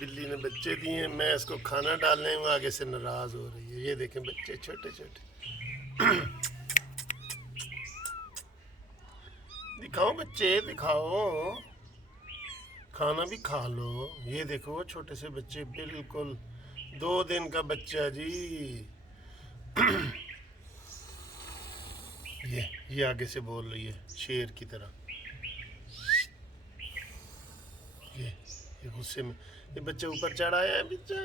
बिल्ली ने बच्चे दिए, मैं इसको खाना डालने में आगे से नाराज हो रही है। ये देखें बच्चे छोटे छोटे। दिखाओ बच्चे, दिखाओ, खाना भी खा लो। ये देखो छोटे से बच्चे, बिल्कुल 2 दिन का बच्चा जी। ये आगे से बोल रही है शेर की तरह। ये गुस्से में, ये बच्चा ऊपर चढ़ आया है बच्चा।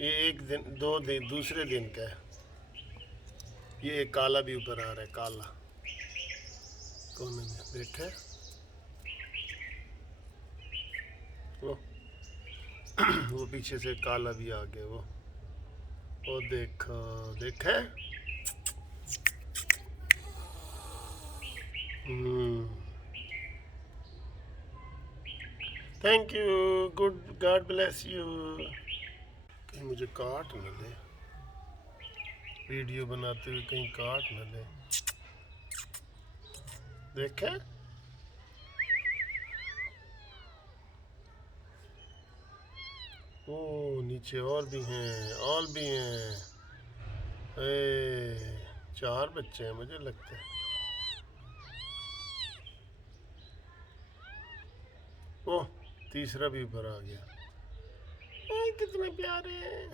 ये 1 दिन 2 दिन दूसरे दिन का है। ये एक काला भी ऊपर आ रहा है, काला कोने में देखा वो। वो पीछे से काला भी आ गया वो देखो, देखा। Thank you, good, God bless you. कहीं मुझे काट न ले, वीडियो बनाते हुए कहीं काट न ले। देखा, ओ नीचे और भी हैं, और भी हैं। ए 4 बच्चे हैं मुझे लगता है। ओह तीसरा भी ऊपर आ गया। कितने प्यारे हैं।